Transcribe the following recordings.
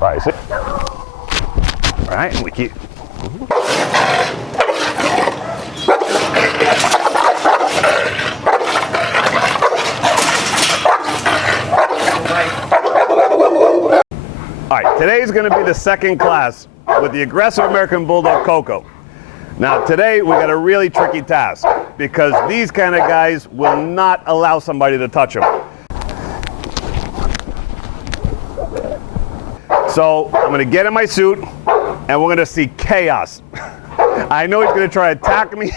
Right, see? All right, and we keep. All right, today's going to be the second class with the aggressive American Bulldog Coco. Now today we got a really tricky task because these kind of guys will not allow somebody to touch them. So I'm going to get in my suit and we're going to see chaos. I know he's going to try to attack me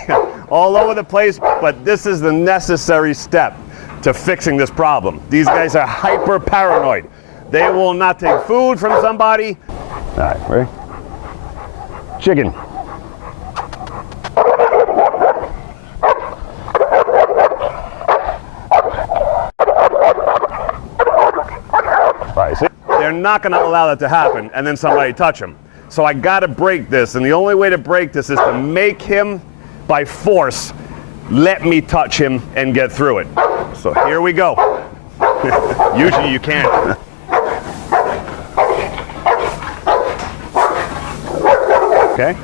all over the place, but this is the necessary step to fixing this problem. These guys are hyper paranoid. They will not take food from somebody. All right, ready? Chicken. Right, see? They're not going to allow that to happen and then somebody touch him. So I got to break this, and the only way to break this is to make him, by force, let me touch him and get through it. So here we go. Usually you can't. Okay?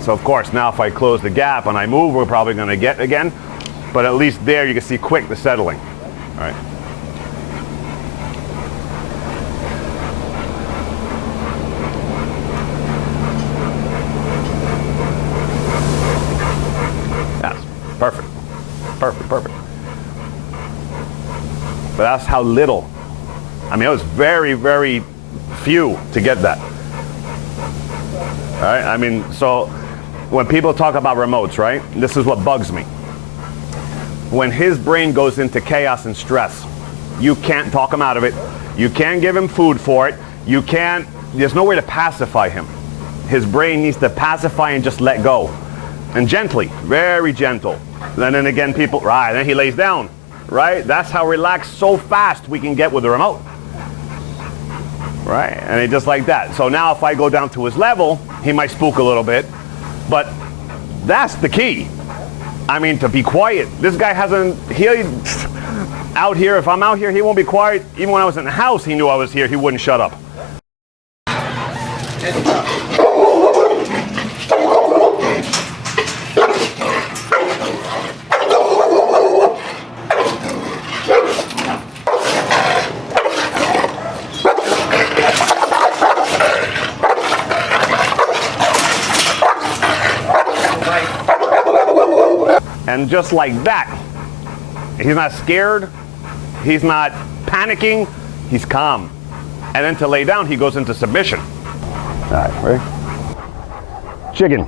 So of course now if I close the gap and I move, we're probably going to get again. But at least there you can see quick the settling. All right. Yes, perfect. Perfect, perfect. But that's how little. I mean, it was very, very few to get that. All right, I mean, so when people talk about remotes, right, this is what bugs me. When his brain goes into chaos and stress, you can't talk him out of it. You can't give him food for it. You can't, there's no way to pacify him. His brain needs to pacify and just let go. And gently, very gentle. And then again, people, right, then he lays down, right? That's how relaxed so fast we can get with the remote. Right, and it just like that. So now if I go down to his level, he might spook a little bit, but that's the key. I mean, to be quiet. This guy hasn't, out here, if I'm out here, he won't be quiet. Even when I was in the house, he knew I was here, he wouldn't shut up. And just like that, he's not scared, he's not panicking, he's calm. And then to lay down, he goes into submission. All right, ready? Chicken.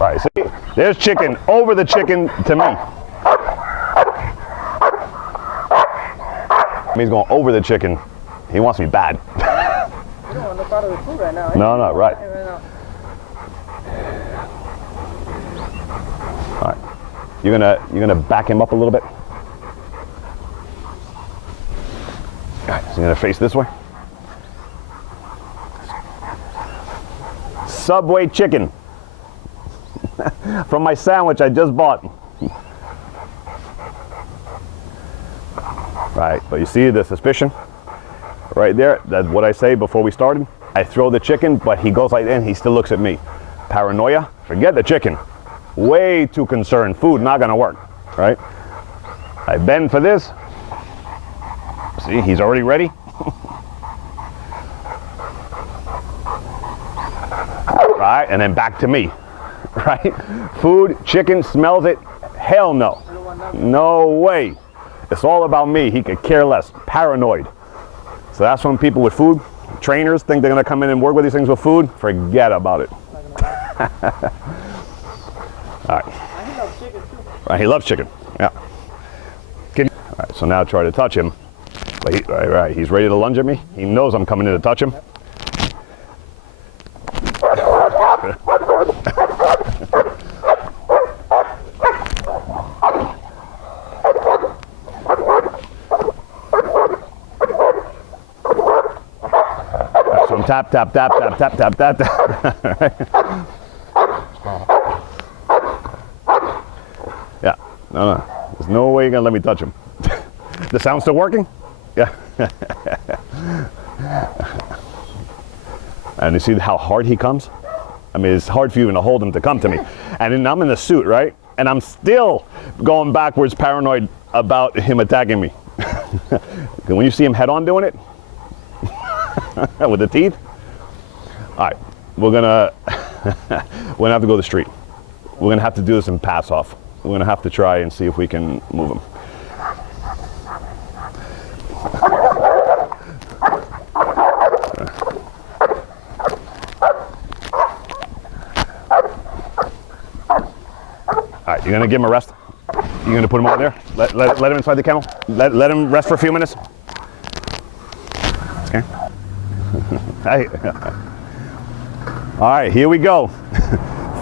Right, see? There's chicken, over the chicken to me. He's going over the chicken. He wants me bad. You don't want no part of the food right now. No, no, right. All right. You're gonna back him up a little bit. All right, so you're gonna face this way. Subway chicken from my sandwich I just bought. Right, but you see the suspicion? Right there, that's what I say before we started. I throw the chicken, but he goes like that and he still looks at me. Paranoia, forget the chicken. Way too concerned, food not gonna work, right? I bend for this. See, he's already ready. Right, and then back to me, right? Food, chicken, smells it, hell no. No way. It's all about me, he could care less, paranoid. So that's when people with food, trainers, think they're going to come in and work with these things with food. Forget about it. All right. He loves chicken too. Right, he loves chicken. Yeah. All right, so now try to touch him. But right, he's ready to lunge at me. He knows I'm coming in to touch him. tap, tap, tap, tap, tap, tap, tap, tap. Right? Yeah, no. There's no way you're gonna let me touch him. The sound still working? Yeah. And you see how hard he comes? I mean, it's hard for you even to hold him to come to me. And then I'm in the suit, right? And I'm still going backwards, paranoid about him attacking me. When you see him head on doing it, with the teeth. All right, we're gonna have to go to the street. We're gonna have to do this in pass off. We're gonna have to try and see if we can move him. All right, you're gonna give him a rest. You're gonna put him over there. Let him inside the kennel. Let him rest for a few minutes. Okay. Hey. All right, here we go.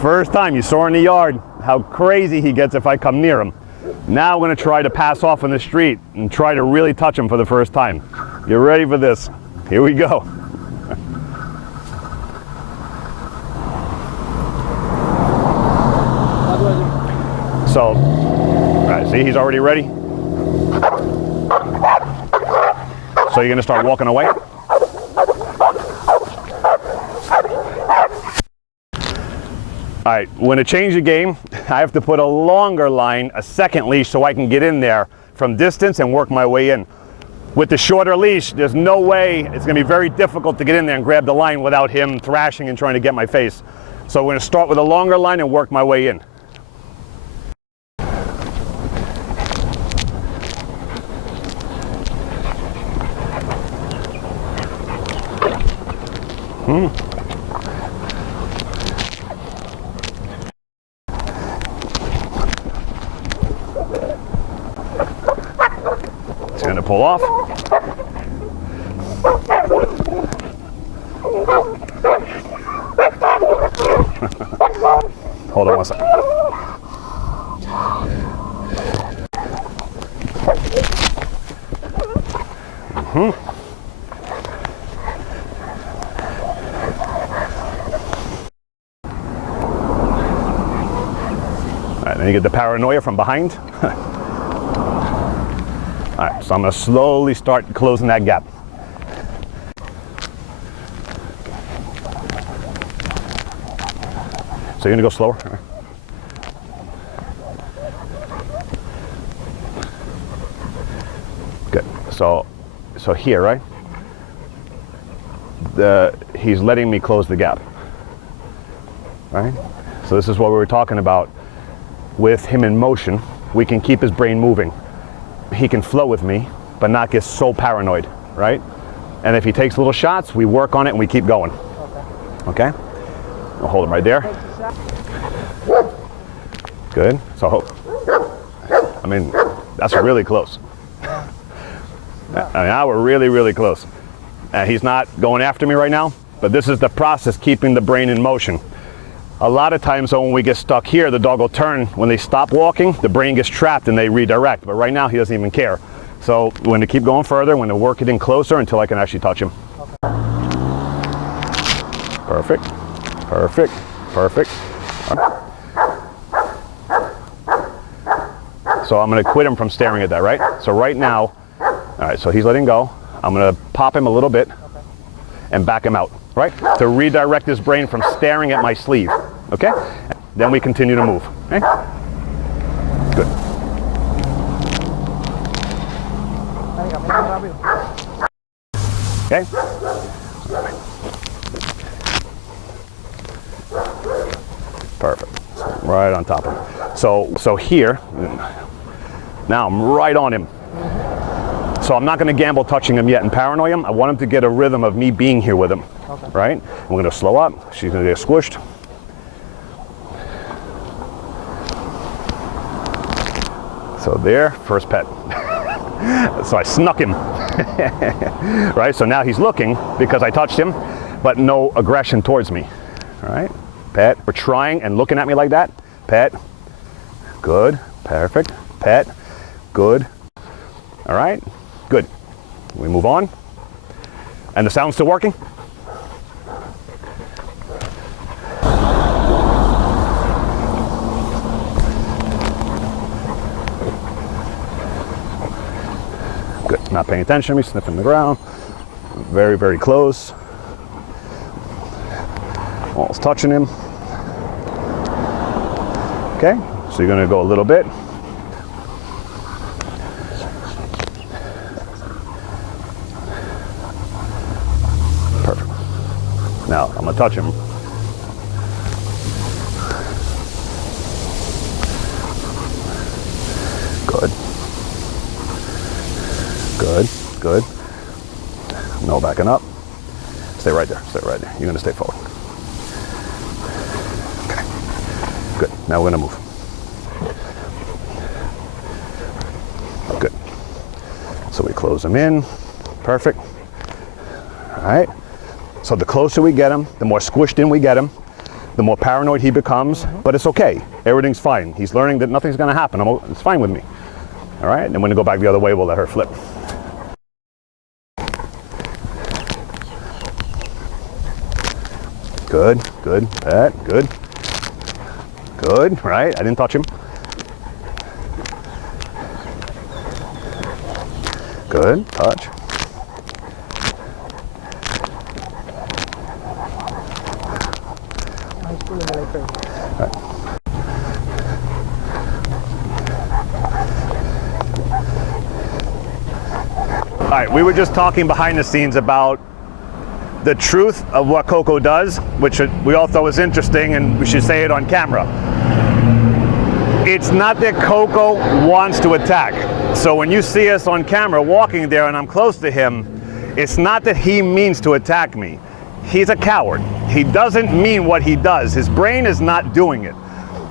First time you saw in the yard how crazy he gets if I come near him. Now we're gonna try to pass off in the street and try to really touch him for the first time. You ready for this? Here we go. So, all right, see, he's already ready. So you're gonna start walking away? All right, when to change the game, I have to put a longer line, a second leash, so I can get in there from distance and work my way in. With the shorter leash, there's no way, it's gonna be very difficult to get in there and grab the line without him thrashing and trying to get my face. So we're gonna start with a longer line and work my way in. It's going to pull off. Hold on one second. All right, then you get the paranoia from behind. All right, so I'm going to slowly start closing that gap. So you're going to go slower? Good. So here, right? He's letting me close the gap. Right? So this is what we were talking about. With him in motion, we can keep his brain moving. He can flow with me, but not get so paranoid, right? And if he takes little shots, we work on it and we keep going. Okay? I'll hold him right there. Good. So, I mean, that's really close. Now we're really, really close. He's not going after me right now, but this is the process, keeping the brain in motion. A lot of times when we get stuck here, the dog will turn. When they stop walking, the brain gets trapped and they redirect. But right now, he doesn't even care. So we're going to keep going further. We're going to work it in closer until I can actually touch him. Okay. Perfect. Perfect. Perfect. So I'm going to quit him from staring at that, right? So right now, all right, so he's letting go. I'm going to pop him a little bit and back him out, right? To redirect his brain from staring at my sleeve, okay? Then we continue to move, okay? Good. Okay? Perfect. Right on top of him. So here, now I'm right on him. So I'm not going to gamble touching him yet and paranoid him. I want him to get a rhythm of me being here with him, right? We're going to slow up. She's going to get squished. So there, first pet. So I snuck him, right? So now he's looking because I touched him, but no aggression towards me, all right? Pet, we're trying and looking at me like that. Pet, good, perfect. Pet, good, all right, good. We move on. And the sound's still working? Good, not paying attention to me, sniffing the ground. Very, very close. Almost touching him. Okay, so you're gonna go a little bit. Perfect. Now, I'm gonna touch him. Good. Good, good. No backing up. Stay right there, stay right there. You're gonna stay forward. Okay, good. Now we're gonna move. Good. So we close him in. Perfect. All right. So the closer we get him, the more squished in we get him, the more paranoid he becomes, but it's okay. Everything's fine. He's learning that nothing's gonna happen. It's fine with me. All right, and when we go back the other way, we'll let her flip. Good, good, Pat, good. Good, right, I didn't touch him. Good, touch. Right. All right, we were just talking behind the scenes about the truth of what Coco does, which we all thought was interesting, and we should say it on camera. It's not that Coco wants to attack. So when you see us on camera walking there and I'm close to him, it's not that he means to attack me. He's a coward. He doesn't mean what he does. His brain is not doing it.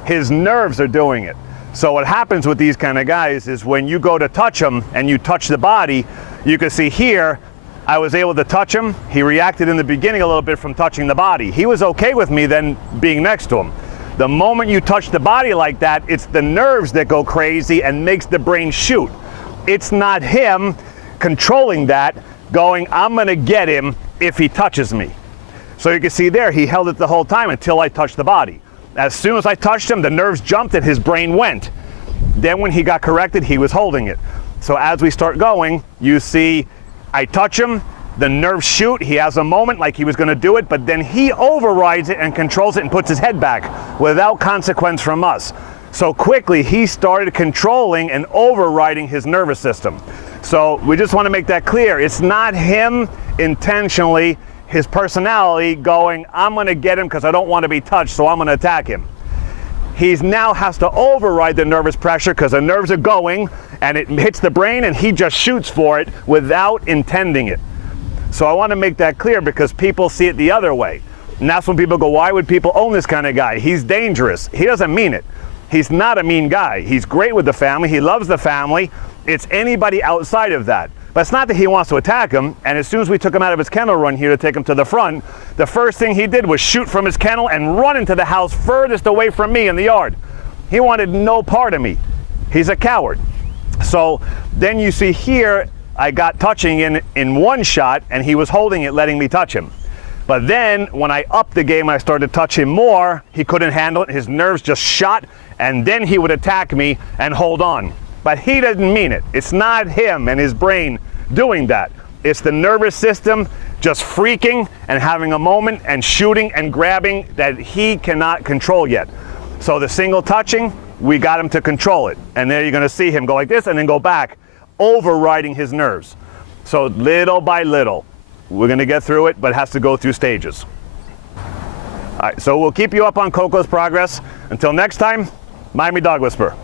His nerves are doing it. So what happens with these kind of guys is when you go to touch them and you touch the body, you can see here, I was able to touch him. He reacted in the beginning a little bit from touching the body. He was okay with me then being next to him. The moment you touch the body like that, it's the nerves that go crazy and makes the brain shoot. It's not him controlling that, going, I'm gonna get him if he touches me. So you can see there, he held it the whole time until I touched the body. As soon as I touched him, the nerves jumped and his brain went. Then when he got corrected, he was holding it. So as we start going, you see I touch him, the nerves shoot, he has a moment like he was gonna do it, but then he overrides it and controls it and puts his head back without consequence from us. So quickly, he started controlling and overriding his nervous system. So we just wanna make that clear. It's not him intentionally, his personality going, I'm gonna get him because I don't wanna be touched, so I'm gonna attack him. He now has to override the nervous pressure because the nerves are going and it hits the brain and he just shoots for it without intending it. So I want to make that clear because people see it the other way. And that's when people go, why would people own this kind of guy? He's dangerous. He doesn't mean it. He's not a mean guy. He's great with the family. He loves the family. It's anybody outside of that. But it's not that he wants to attack him. And as soon as we took him out of his kennel run here to take him to the front, the first thing he did was shoot from his kennel and run into the house furthest away from me in the yard. He wanted no part of me. He's a coward. So then you see here, I got touching in one shot and he was holding it, letting me touch him. But then when I upped the game, I started to touch him more, he couldn't handle it, his nerves just shot, and then he would attack me and hold on. But he doesn't mean it. It's not him and his brain doing that. It's the nervous system just freaking and having a moment and shooting and grabbing that he cannot control yet. So the single touching, we got him to control it. And there you're gonna see him go like this and then go back, overriding his nerves. So little by little, we're gonna get through it, but it has to go through stages. All right, so we'll keep you up on Coco's progress. Until next time, Miami Dog Whisperer.